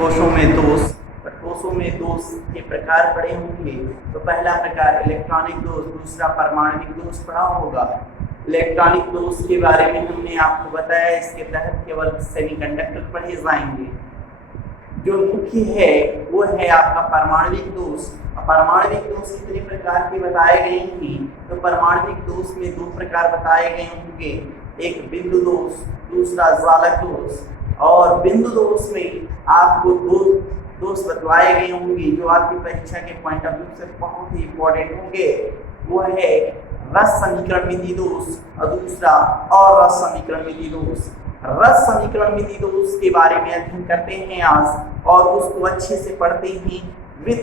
कोशों में दोष, कोशों में दोष के प्रकार पढ़े होंगे। तो पहला प्रकार इलेक्ट्रॉनिक दोष, दूसरा परमाणविक दोष पढ़ा होगा। इलेक्ट्रॉनिक दोष के बारे में हमने आपको बताया, इसके तहत केवल सेमीकंडक्टर पढ़े जाएंगे। जो मुख्य है वो है आपका परमाणविक दोष। परमाणविक दोष कितने प्रकार के बताए गए हैं? तो परमाणविक दोष में दो प्रकार बताए गए होंगे, एक बिंदु दोष, दूसरा जालक दोष। और बिंदु दोष में आपको दो दोष बतलाए गए होंगे जो आपकी परीक्षा के पॉइंट ऑफ व्यू से बहुत ही इंपॉर्टेंट होंगे। वो है रस समीकरण मिति दोष और दूसरा अरस समीकरण मिति दोष। रस समीकरण मिति दोष के बारे में अध्ययन करते हैं आज, और उसको अच्छे से पढ़ते हैं विथ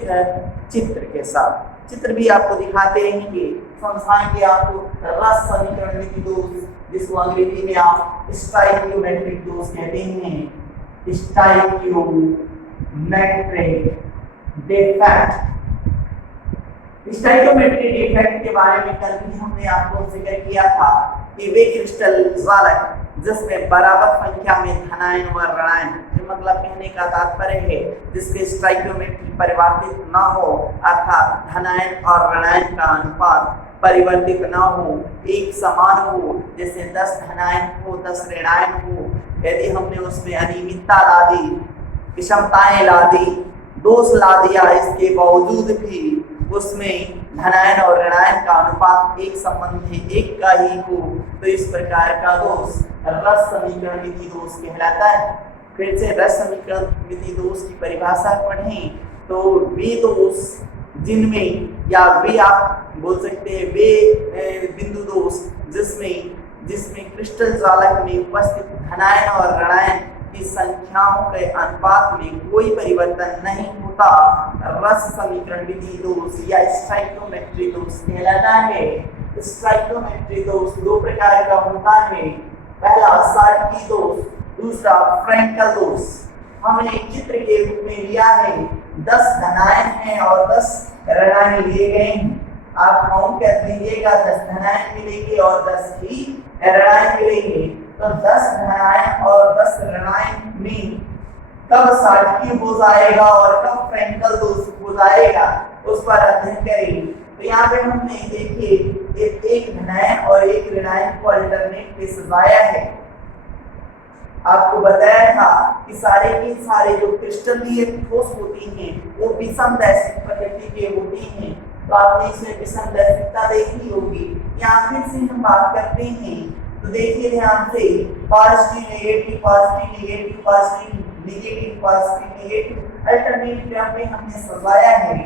चित्र के साथ। चित्र भी आपको दिखाते रहेंगे, समझाएंगे आपको रस समीकरण मिति दोष, जिसको अंग्रेजी में आप स्टाइकियोमेट्रिक दोष कहते हैं। Stoichiometric defect. स्टाइकियोमेट्रिक डिफेक्ट के बारे में कल भी हमने आपको जिक्र किया था कि वे क्रिस्टल जालक जिसमें बराबर संख्या में धनायन व ऋणायन, मतलब कहने का तात्पर्य है जिसके स्टाइकियोमेट्री परिवर्तित न हो, अर्थात धनायन और ऋणायन का अनुपात परिवर्तित न हो, एक समान हो, जैसे 10 धनायन हो 10 ऋणायन हो। यदि हमने उसमें अनियमितता ला दी, विषमताएं ला दी, दोष ला दिया, इसके बावजूद भी उसमें धनायन और ऋणायन का अनुपात एक संबंध है, एक का ही हो, तो इस प्रकार का दोष रस समीकरण मिति दोष कहलाता है। फिर से रस समीकरण मिति दोष की परिभाषा पढ़ें तो वे दोष जिनमें, या वे आप बोल सकते हैं वे बिंदु दोष जिसमें क्रिस्टल जालक में उपस्थित धनायन और ऋणायन की संख्याओं के अनुपात में कोई परिवर्तन नहीं होता, रस समीकरण मिति दोष या स्टाइकियोमेट्री दोष कहलाता है। स्टाइकियोमेट्री दोष दो प्रकार का होता है, पहला साटकी दोष, दूसरा फ्रैंकल दोष। हमने एक चित्र के रूप में लिया है, 10 धनायन हैं और 10 ऋणायन लिए गए हैं। आप काउंट कर लीजिएगा, 10 धनायन मिलेंगे और 10 ही ऋणायन मिलेंगे। तो 10 धनायन और 10 ऋणायन में कब साटकी हो जाएगा और कब फ्रैंकल दोष हो जाएगा, उस पर अध्ययन करेंगे। तो यहाँ पे हमने देखिए एक धनायन और एक ऋणायन को अल्टरनेट पे सजाया है। आपको बताया था कि सारे के सारे जो क्रिस्टलीय ठोस होती हैं वो विषम दैशिक प्रकृति के होती हैं। तो आपने इसमें विषम दैशिकता देखी होगी। यहाँ फिर से हम बात करते हैं, तो देखिए ध्यान से, positive negative, positive negative, positive negative, positive negative alternate क्रम में हमने सजाया है।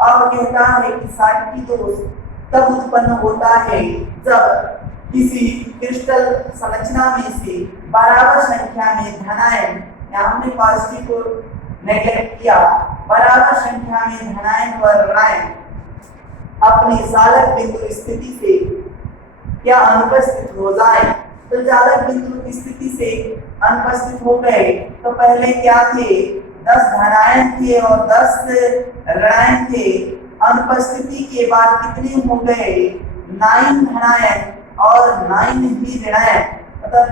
अब कहता है कि साटकी दोष तब उत्पन्न होता है जब किसी क्रिस्टल संरचना में से बराबर संख्या में धनायन, या हमने पॉजिटिव को नेगलेक्ट किया, बराबर संख्या में धनायन व ऋणायन अपनी जालक बिंदु स्थिति से क्या अनुपस्थित हो जाए। तो जालक बिंदु की स्थिति से अनुपस्थित हो गए तो पहले क्या थे, 10 धनायन थे और 10 ऋणायन थे। अनुपस्थिति के बाद कितने हो गए, 9 धनायन और 9 ही ऋणायन, मतलब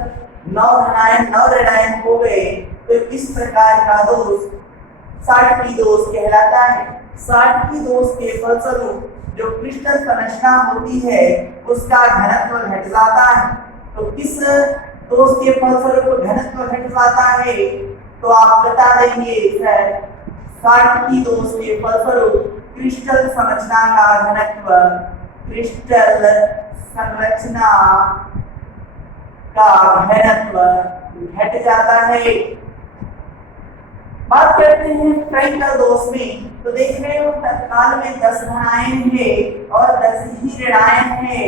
9 धनायन 9 ऋणायन हो गए। तो इस प्रकार का दोष साटकी दोष कहलाता है। साटकी दोष के फलस्वरूप जो क्रिस्टल संरचना होती है उसका घनत्व घट जाता है। तो किस दोष के फलस्वरूप घनत्व घट जाता है, तो आप बता देंगे सर, साटकी दोष के फलस्वरूप क्रिस्टल संरचना का घनत्व, क्रिस्टल संरचना का घनत्व घट जाता है। बात करते हैं फ्रैंकल दोष में, तो देख रहे हो तत्काल में 10 धनायन है और 10 ही ऋणायन है।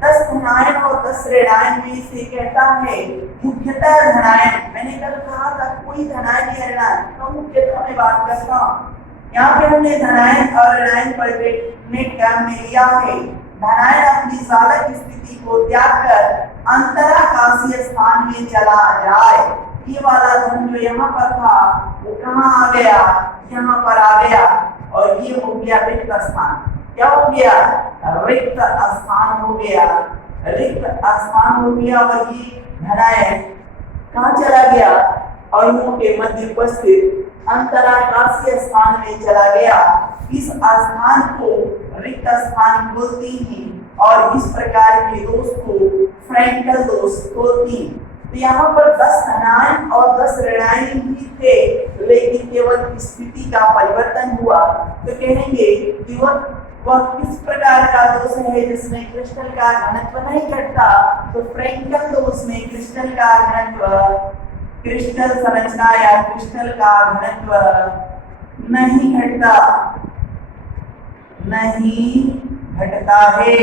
10 धनायन और 10 ऋणायन में से कहता है मुख्यतः धनायन, मैंने कल कहा था कोई धनायन या ऋणायन, तो मुख्यतः मैं बात करता हूँ। यहाँ पे हमने धनायन और ऋणायन पर नेट क्रम में लिया है। धनायन अपनी जालक स्थिति को त्याग कर अंतराकाशीय स्थान में चला जाए। ये वाला धन जो यहाँ पर था वो कहाँ आ गया, यहाँ पर आ गया, और ये हो गया रिक्त स्थान। क्या हो गया, रिक्त स्थान हो गया, रिक्त स्थान हो गया। और ये धनायन कहाँ चला गया, अणुओं के मध्य उपस्थित अंतराकाशीय स्थान में चला गया। इस स्थान को रिक्त स्थान बोलते हैं और इस प्रकार के दोष को फ्रैंकल दोष बोलते हैं। तो यहाँ पर 10 धनायन और 10 ऋणायन ही थे, लेकिन केवल स्थिति का परिवर्तन हुआ। तो कहेंगे कि वह किस प्रकार का दोष है जिसमें क्रिस्टल का घनत्व नहीं घटता। तो फ्रैंकल दोष में क्रिस्टल का घनत्व, क्रिस्टल संरचना या क्रिस्टल का घनत्व नहीं घटता है।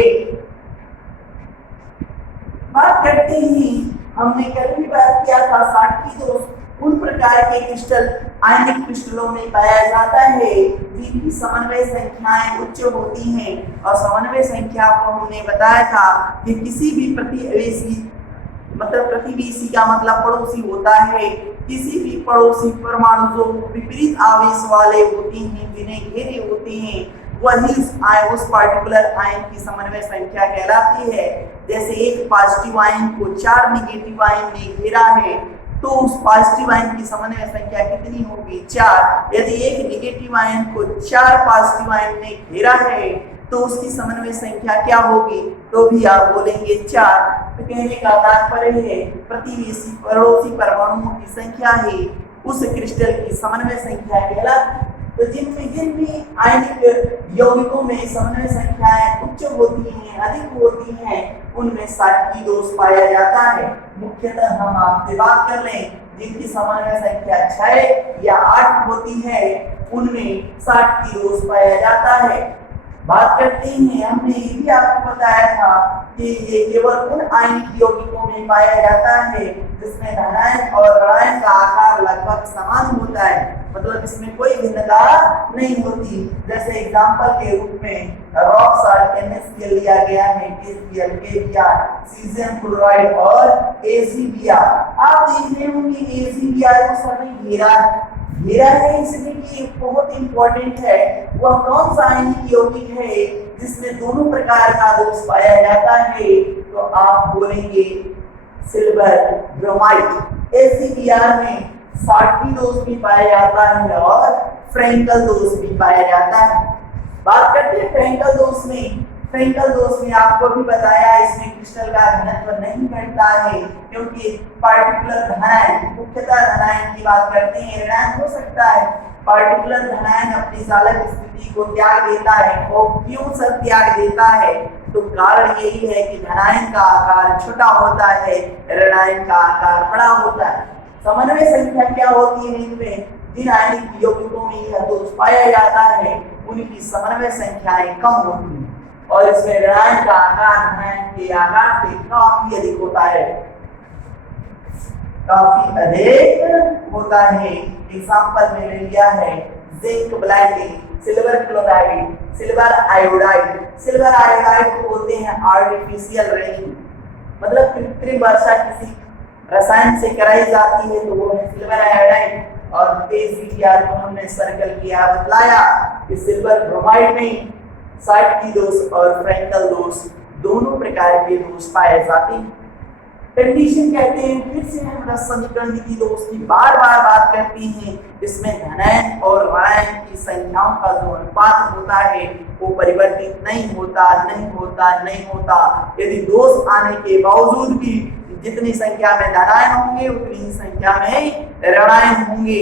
बात करते हैं, हमने कल भी बात किया था साटकी दोष उन प्रकार के क्रिस्टल आयनिक क्रिस्टलों में पाया जाता है जिनकी समन्वय संख्याएं उच्च होती हैं। और समन्वय संख्या को हमने बताया था कि किसी भी प्रतिवेशी, मतलब प्रतिवेशी का मतलब पड़ोसी होता है, किसी भी पड़ोसी परमाणु जो विपरीत आवेश वाले होते हैं, जिन्हें घेरे होते हैं, वही उस पार्टिकुलर आयन की समन्वय संख्या कहलाती है। जैसे एक पॉजिटिव आयन को 4 नेगेटिव आयन ने घेरा है, तो उस पॉजिटिव आयन की समन्वय संख्या कितनी होगी? 4। यदि एक नेगेटिव आयन को 4 पॉजिटिव आयन ने घेरा है, तो उसकी समन्वय संख्या क्या होगी? तो भी आप बोलेंगे 4। तो कहने का तात्पर्य है प्रतिवेशी पड़ोसी परमाणुओं की संख्या ही उस क्रिस्टल की समन्वय संख्या कहलाती है। तो जिन भी आयनिक यौगिकों में समन्वय संख्याएं उच्च होती हैं, अधिक होती हैं, उनमें साटकी दोष पाया जाता है। मुख्यतः हम आपसे बात कर लें जिनकी समन्वय संख्या 6 या 8 होती है, उनमें साटकी दोष पाया जाता है। बात करते हैं, हमने ये भी आपको बताया था कि ये केवल उन आयनिक यौगिकों में पाया जाता है जिसमें धनायन और ऋणायन का आकार लगभग समान होता है, मतलब इसमें कोई भिन्नता नहीं होती। जैसे एग्जांपल के रूप में रॉक सॉल्ट NaCl लिया गया है, KCl, KBr, सीजियम क्लोराइड और AgBr। आप देख रहे होंगे AgBr को सभी घेरा है, इसलिए कि बहुत इंपॉर्टेंट है। वह कौन सा आयनिक यौगिक है जिसमें दोनों प्रकार का दोष पाया जाता है? तो आप बोलेंगे सिल्वर ब्रोमाइड। AgBr में साटकी दोष भी पाया जाता है और फ्रैंकल दोष भी पाया जाता है। बात करते हैं फ्रैंकल दोष में। फ्रैंकल दोष में आपको भी बताया, इसमें क्रिस्टल का घनत्व नहीं घटता है, क्योंकि पार्टिकुलर धनायन, मुख्यतः धनायन की बात करते हैं, ऋणायन हो सकता है। पार्टिकुलर धनायन अपनी चालक स्थिति को त्याग देता है। और क्यों सर त्याग देता है? तो कारण यही है कि धनायन का आकार छोटा होता है, ऋणायन का आकार बड़ा होता है। समन्वय संख्या क्या होती है इनमें? जिन आयनिक यौगिकों में यह दोष पाया जाता है उनकी समन्वय संख्याएं कम होती हैं, और इसमें ऋणायन का आकार धनायन के आकार से काफी अधिक होता है, काफी अधिक होता है। एग्जाम्पल में ले लिया है zinc blending, silver chloride, silver iodide. Silver iodide को बोलते हैं आर्टिफिशियल रेनिंग, मतलब कृत्रिम वर्षा किसी रसायन से कराई जाती है, तो वो है सिल्वर आयोडाइड। और AgBr को हमने सर्कल किया, बतलाया कि सिल्वर ब्रोमाइड में साटकी दोष और फ्रैंकल दोष दोनों प्रकार के दोष पाए जाते हैं। कंडीशन कहते हैं, फिर से हम रस समीकरण विधि दोष की बार बार बात करते हैं। इसमें धनायन और ऋणायन की संख्याओं का जो अनुपात होता है वो परिवर्तित नहीं होता। यदि दोष आने के बावजूद भी जितनी संख्या में धनायन होंगे उतनी ही संख्या में ऋणायन होंगे।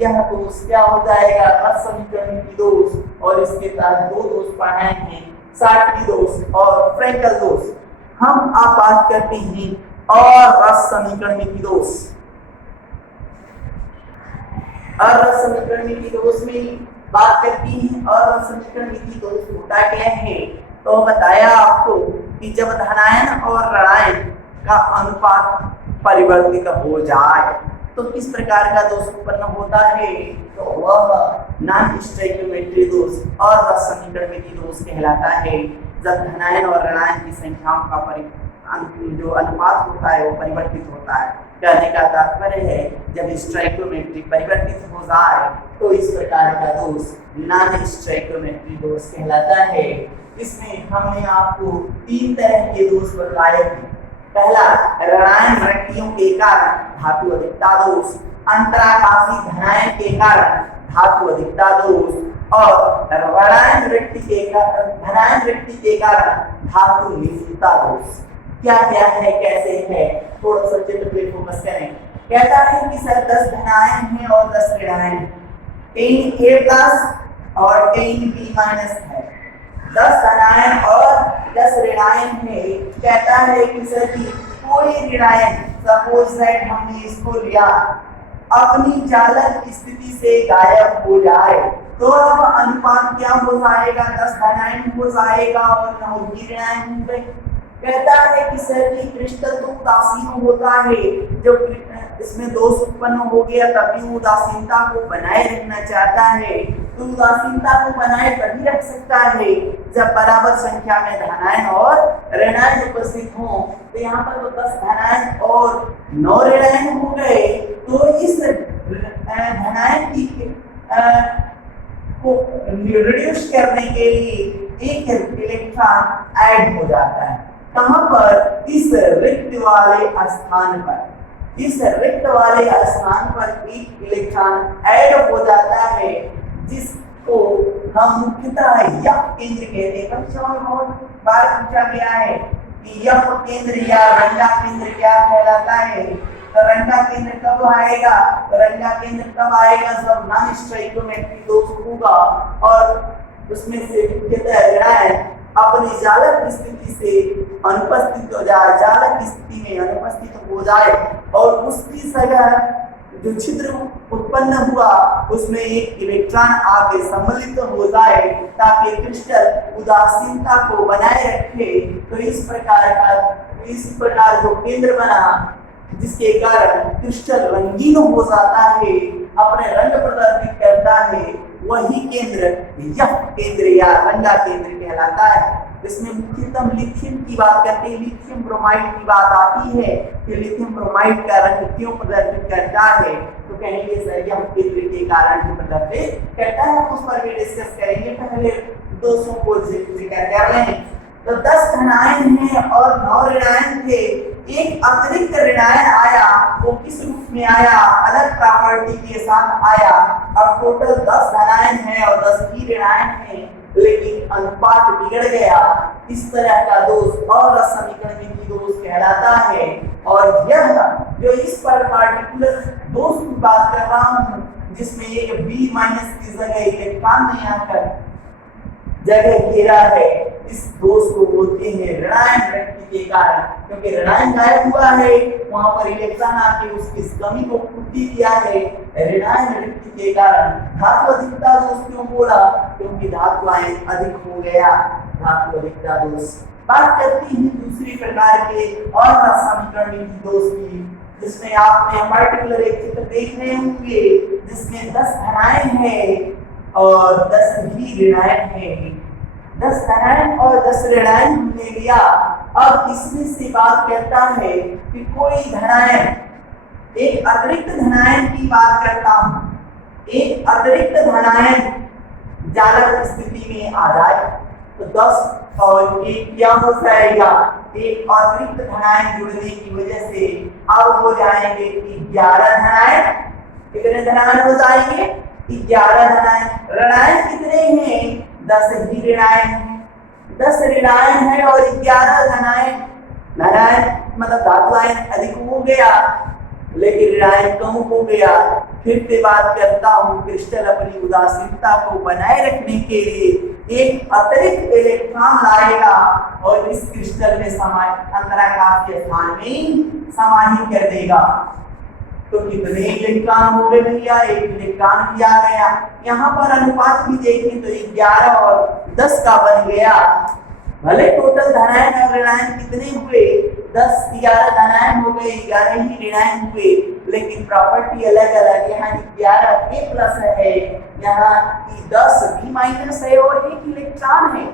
यह दोष क्या हो जाएगा? रस समीकरण विधि दोष। और इसके तहत दो दोष पढ़ाएंगे, साटकी दोष और फ्रैंकल दोष। हम आप बात करते हैं और रस समीकरण विधि दोष। और रस समीकरण विधि दोष में बात करती हैं, और रस समीकरण विधि दोष होता क्या है? तो बताया आपको कि जब धनायन और ऋणायन का अनुपात परिवर्तित हो जाए तो किस प्रकार का दोष उत्पन्न होता है? तो वह नॉन स्टोइकियोमेट्री दोष और रस समीकरण विधि दोष कहलाता है। जब धनायन और ऋणायन की संख्याओं का जो अनुपात होता है वो परिवर्तित होता है। कहने का तात्पर्य है जब स्टोइकियोमेट्री परिवर्तित हो जाए तो इस प्रकार का दोष नॉन स्टोइकियोमेट्री दोष कहलाता है। इसमें हमने आपको 3 तरह के दोष बताए थे। पहला, ऋणायन रक्तियों के कारण धातु अधिकता दोष। अंतराकाशी धनायन के कारण धातु अधिकता दोष और ऋणायन वृत्ति के कारण धनायन वृत्ति के कारण धातु निष्ठता दोष। क्या क्या है, कैसे है, थोड़ा सा चित्र पे फोकस करें। कहता है कि सर 10 धनायन है और 10 ऋणायन, 10 A प्लस और 10 B माइनस है। 10 धनायन और 10 ऋणायन है। कहता है कि सर की कोई ऋणायन, सपोज दैट हमने इसको लिया, अपनी चालक स्थिति से गायब हो जाए तो अब अनुपात क्या हो जाएगा, 10 धनायन हो जाएगा और 9 ऋणायन होंगे। कहता है कि सर की क्रिस्टल तो उदासीन होता है, जब इसमें दोष उत्पन्न हो गया तभी उदासीनता को बनाए रखना चाहता है। तो उदासीनता को बनाए तभी रख सकता है जब बराबर संख्या में धनायन और ऋणायन उपस्थित हो। तो यहाँ पर तो 10 धनायन और 9 ऋणायन हो गए, तो इस धनायन की को रिड्यूस करने के लिए एक इलेक्ट्रॉन ऐड हो जाता है। कहां पर, इस रिक्त वाले स्थान पर। इस रिक्त वाले स्थान पर एक इलेक्ट्रॉन ऐड हो जाता है, जिसको हम मुख्यतः यह केंद्र कहते हैं। बच्चों में बहुत बार पूछा गया है कि यह केंद्र या रंगा केंद्र क्या कहलाता है। तो रंगा केंद्र कब आएगा, तो रंगा केंद्र तब आएगा जब नॉन स्टोइकियोमेट्रिक दोष होगा और उसमें से मुख्यतः ऋणायन अपनी चालक स्थिति से अनुपस्थित हो जाए, चालक स्थिति में अनुपस्थित हो जाए और उसकी जगह जो छिद्र उत्पन्न हुआ उसमें एक इलेक्ट्रॉन आके सम्मिलित हो जाए ताकि क्रिस्टल उदासीनता को बनाए रखे। तो इस प्रकार जो केंद्र बना जिसके कारण क्रिस्टल रंगीन हो जाता है, अपने रंग प्रदर्शित करता है, वही केंद्र यह केंद्र या रंगा केंद्र कहलाता है। इसमें मुख्यतः लिथियम की बात करते हैं, लिथियम ब्रोमाइड की बात आती है कि लिथियम ब्रोमाइड का रंग क्यों प्रदर्शित करता है, तो कहेंगे सर यह केंद्र के कारण ही प्रदर्शित करता है। उस पर भी डिस्कस करेंगे, पहले दोषों को जिक्र कर लें। तो 10 धनायन है और 9 ऋणायन थे। एक अतिरिक्त ऋणायन आया, वो किस रूप में आया, अलग प्रॉपर्टी के साथ आया। अब टोटल 10 धनायन है और 10 ही ऋणायन है, लेकिन अनुपात बिगड़ गया। इस तरह का दोष और समीकरण विधि दोष कहलाता है। और यह जो इस पर पार्टिकुलर दोष की बात कर रहा हूँ, जिसमें एक B माइनस की जगह इलेक्ट्रॉन ने आकर जगह घेरा है, इस दोष को बोलते हैं ऋणायन वृत्ति के कारण। क्योंकि ऋणायन गायब हुआ है, वहां पर इलेक्ट्रॉन आके उसकी कमी को पूर्ति किया है। ऋणायन वृत्ति के कारण धातु अधिकता दोष क्यों बोला, क्योंकि धातु आयन अधिक हो गया, धातु अधिकता दोष। बात करती है दूसरी प्रकार के और समीकरण विधि दोष की, जिसमें आपने पर्टिकुलर एक चित्र देख रहे होंगे जिसमें 10 धनायन है और 10 ही ऋणायन है। 10 धनायन और 10 ऋणायन हमने लिया। अब इसमें से बात करता है कि कोई धनायन, एक अतिरिक्त धनायन की बात करता हूं, एक अतिरिक्त धनायन चालक स्थिति में आ जाए तो 10 और एक क्या हो जाएगा, एक अतिरिक्त धनायन जुड़ने की वजह से अब हो जाएंगे 11 धनायन। कितने धनायन हो जाएंगे, 11 धनायन। ऋणायन कितने हैं, 10 ही ऋणायन है। 10 ऋणायन है और 11 धनायन। धनायन मतलब धातु आयन अधिक हो गया लेकिन ऋणायन कम हो गया। फिर से बात करता हूँ, क्रिस्टल अपनी उदासीनता को बनाए रखने के लिए एक अतिरिक्त इलेक्ट्रॉन लाएगा और इस क्रिस्टल में अंतराकाश के स्थान में समाहित कर देगा। तो कितने इलेक्ट्रॉन हो गए भैया, एक इलेक्ट्रॉन भी आ गया। यहाँ पर अनुपात भी देखें तो 11 और 10 का बन गया। भले टोटल धनायन और ऋणायन कितने हुए, 10 11 धनायन हो गए, 11 ही ऋणायन हुए, लेकिन प्रॉपर्टी अलग अलग। यहाँ 11 A प्लस है, यहाँ 10 B माइनस है और एक इलेक्ट्रॉन है।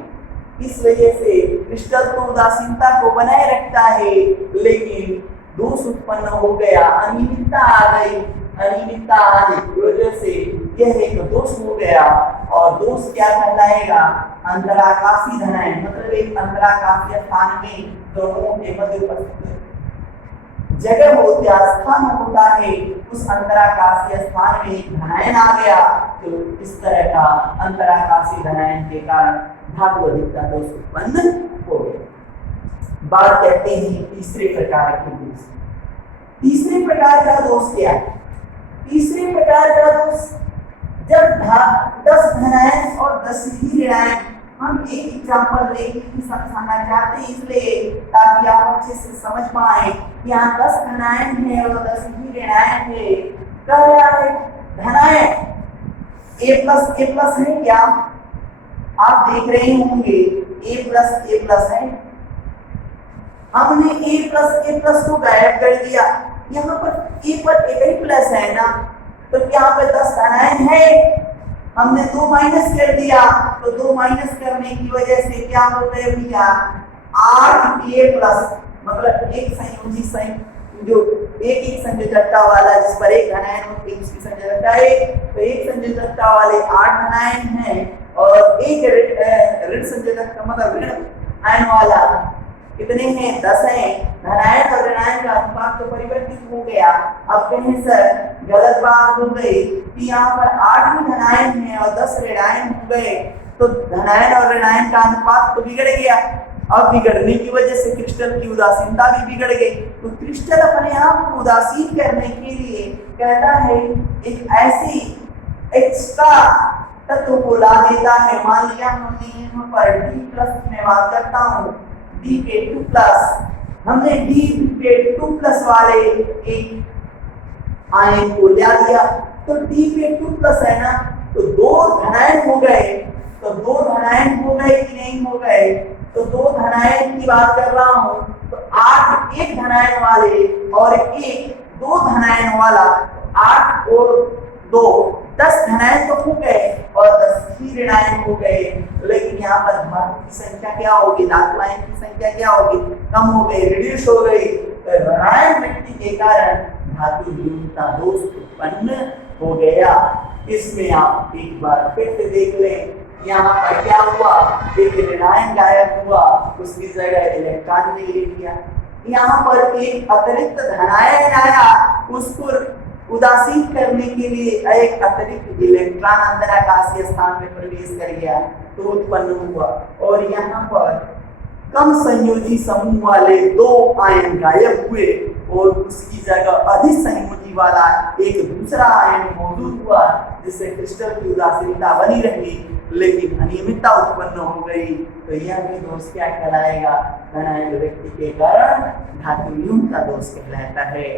इस वजह से क्रिस्टल तो उदासीनता को बनाए रखता है, लेकिन दोष उत्पन्न हो गया, अनियमितता आ गई। अनियमितता आने की वजह से यह एक दोष हो गया और दोष क्या कहलाएगा, अंतराकाशी धनायन। मतलब एक अंतराकाशीय स्थान में दोनों के मध्य उपस्थित जगह होती है, स्थान होता है, उस अंतराकाशीय स्थान में एक धनायन आ गया, तो इस तरह का अंतराकाशीय धनायन के कारण धातु अधिकता दोष उत्पन्न हो गया। बात कहते हैं तीसरे प्रकार के दोष। तीसरे प्रकार का दोष क्या है? तीसरे प्रकार का दोष जब 10 धनायन और 10 ही ऋणायन, हम एक एग्जांपल लेके समझाना चाहते हैं इसलिए ताकि आप अच्छे से समझ पाए। यहाँ 10 धनायन है और 10 ही ऋणायन है। कह रहा है धनायन a प्लस है क्या? आप देख रहे होंगे a प्लस है। हमने a प्लस को गायब कर दिया। यहाँ पर a पर एक ही प्लस है ना, तो यहाँ पर 10 धनायन है, हमने 2 माइनस कर दिया, तो 2 माइनस करने की वजह से क्या हो गया भैया 8a प्लस, मतलब एक संयोजी जो एक संयोजकता वाला जिस पर एक धनायन होती है उसकी संयोजकता एक, तो एक संयोजकता वाले 8 धनायन हैं और एक ऋण संयोजकता मतलब ऋण आयन वाला कितने हैं 10 हैं। धनायन और ऋणायन का अनुपात तो परिवर्तित हो गया। अब कहें सर गलत बात हो गई कि यहाँ पर 8 ही धनायन हैं और 10 ऋणायन हो गए, तो धनायन और ऋणायन का अनुपात तो बिगड़ गया। अब बिगड़ने की वजह से क्रिस्टल की उदासीनता भी बिगड़ गई। तो क्रिस्टल अपने आप को उदासीन करने के लिए कहता है एक ऐसी एक्स्ट्रा तत्व को ला देता है। मान लिया हमने यहाँ पर D प्लस में बात करता हूँ DK2 प्लस, हमने DK2 प्लस वाले एक आयन को ले दिया, तो DK2 प्लस है ना, तो 2 धनायन हो गए। तो 2 धनायन हो गए कि नहीं हो गए? तो 2 धनायन की बात कर रहा हूँ, तो 8 एक धनायन वाले और एक 2 धनायन वाला, 8 और 2 10 धनायन तो हो गए और 10 ही ऋणायन हो गए। लेकिन यहाँ पर धातु की संख्या क्या होगी? धातु आयन की संख्या क्या होगी? कम हो गई, रिड्यूस हो गई। तो ऋणायन वृत्ति के कारण धातु न्यूनता दोष उत्पन्न हो गया। इसमें आप एक बार फिर से देख लें, यहाँ पर क्या हुआ? एक ऋणायन गायब हुआ, उसकी जगह इलेक्ट्रॉन ने ले लिया। यहाँ पर एक अतिरिक्त धनायन आया, उसको उदासीन करने के लिए एक अतिरिक्त इलेक्ट्रॉन अंतराकाशीय स्थान में प्रवेश कर गया, तो उत्पन्न हुआ। और यहाँ पर कम संयोजी समूह वाले 2 आयन गायब हुए और उसकी जगह अधिक संयोजी वाला एक दूसरा आयन मौजूद हुआ, जिससे क्रिस्टल की उदासीनता बनी रही लेकिन अनियमितता उत्पन्न हो गई। तो यह भी दोष क्या कहलाएगा? धनायन व्यक्ति के कारण धातु न्यूनता दोष कहलाता है।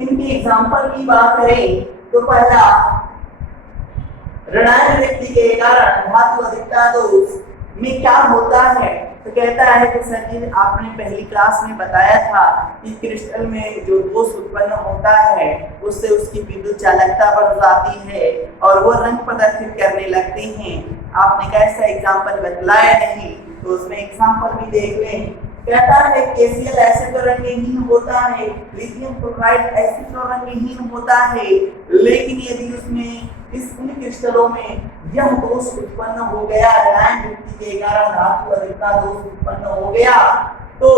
इनकी एग्जाम्पल की बात करें तो पहला ऋणायन व्यक्ति के कारण धातु अधिकता दोष में क्या होता है? तो कहता है कि सर जी आपने पहली क्लास में बताया था कि क्रिस्टल में जो दोष उत्पन्न होता है उससे उसकी विद्युत चालकता बढ़ जाती है और वो रंग प्रदर्शित करने लगते हैं। आपने कैसा एग्जाम्पल बतलाया नहीं, तो उसमें एग्जाम्पल भी देख लें। कहता है KCl एसिड तो रंगहीन होता है, लिथियम क्लोराइड एसिड तो रंगहीन होता है, लेकिन यदि उसमें उन क्रिस्टलों में यह दोष उत्पन्न हो गया, ऋणायन वृत्ति के कारण धातु अधिकता दोष उत्पन्न हो गया, तो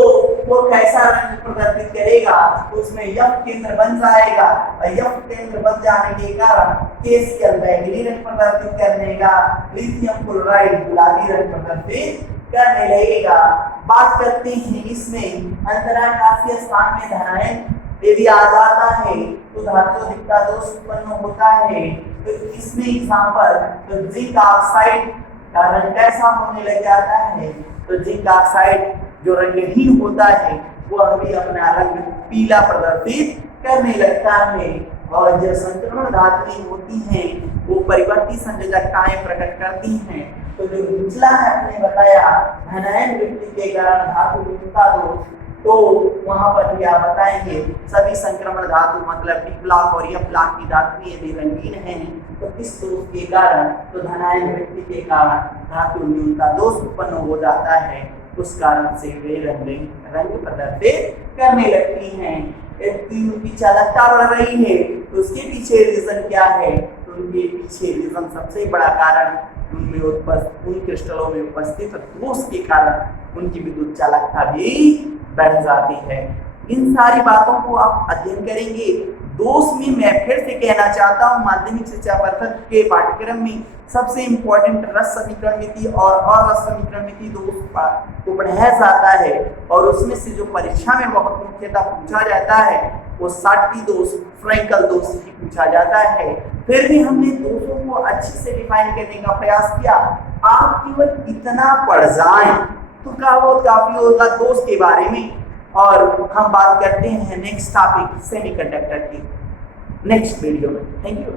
वो कैसा रंग प्रदर्शित करेगा? उसमें यफ केंद्र बन जाएगा और यफ केंद्र बन जाने के कारण KCl बैंगनी रंग प्रदर्शित करने का, लिथियम क्लोराइड गुलाबी रंग प्रदर्शित करने लगेगा। बात करते हैं इसमें अंतराकाशीय स्थान में धनायन यदि आ जाता है तो धातु अधिकता दोष उत्पन्न होता है। तो इसमें एग्जांपल तो जिंक ऑक्साइड का रंग कैसा होने लग जाता है? तो जिंक ऑक्साइड जो रंगहीन होता है वह भी अपना रंग पीला प्रदर्शित करने लगता है। और जो संक्रमण धातुएं होती हैं वो परिवर्ती संयोजकताएं प्रकट करती हैं। तो जो निचला है आपने बताया धनायन वृत्ति के कारण धातु न्यूनता दोष, तो वहां पर भी आप बताएंगे सभी संक्रमण धातु मतलब डी ब्लॉक और एफ ब्लॉक की धातुएं यदि रंगीन हैं तो किस दोष के कारण? तो धनायन वृत्ति के कारण धातु न्यूनता दोष उत्पन्न हो जाता है। उस कारण से वे रंग प्रदर्शित करने लगती हैं। यदि उनकी चालकता बढ़ रही है तो उसके पीछे रीजन क्या है? तो उनके पीछे रीजन सबसे बड़ा कारण उन क्रिस्टलों में उपस्थित दोष के कारण उनकी विद्युत चालकता भी बढ़ जाती है। इन सारी बातों को आप अध्ययन करेंगे। दोष में मैं फिर से कहना चाहता हूँ, माध्यमिक शिक्षा पद्धति के पाठ्यक्रम में सबसे इम्पोर्टेंट रस समीकरण मिति और अरस समीकरण मिति दोष को पढ़ाया जाता है, और उसमें से जो परीक्षा में बहुत मुख्यतः पूछा जाता है वो साटकी दोष, फ्रैंकल दोष ही पूछा जाता है। फिर भी हमने दोषों को अच्छे से डिफाइन करने का प्रयास किया। आप केवल इतना पढ़ जाएं तो काफी होगा दोष के बारे में। और हम बात करते हैं नेक्स्ट टॉपिक सेमीकंडक्टर की नेक्स्ट वीडियो में। Thank you.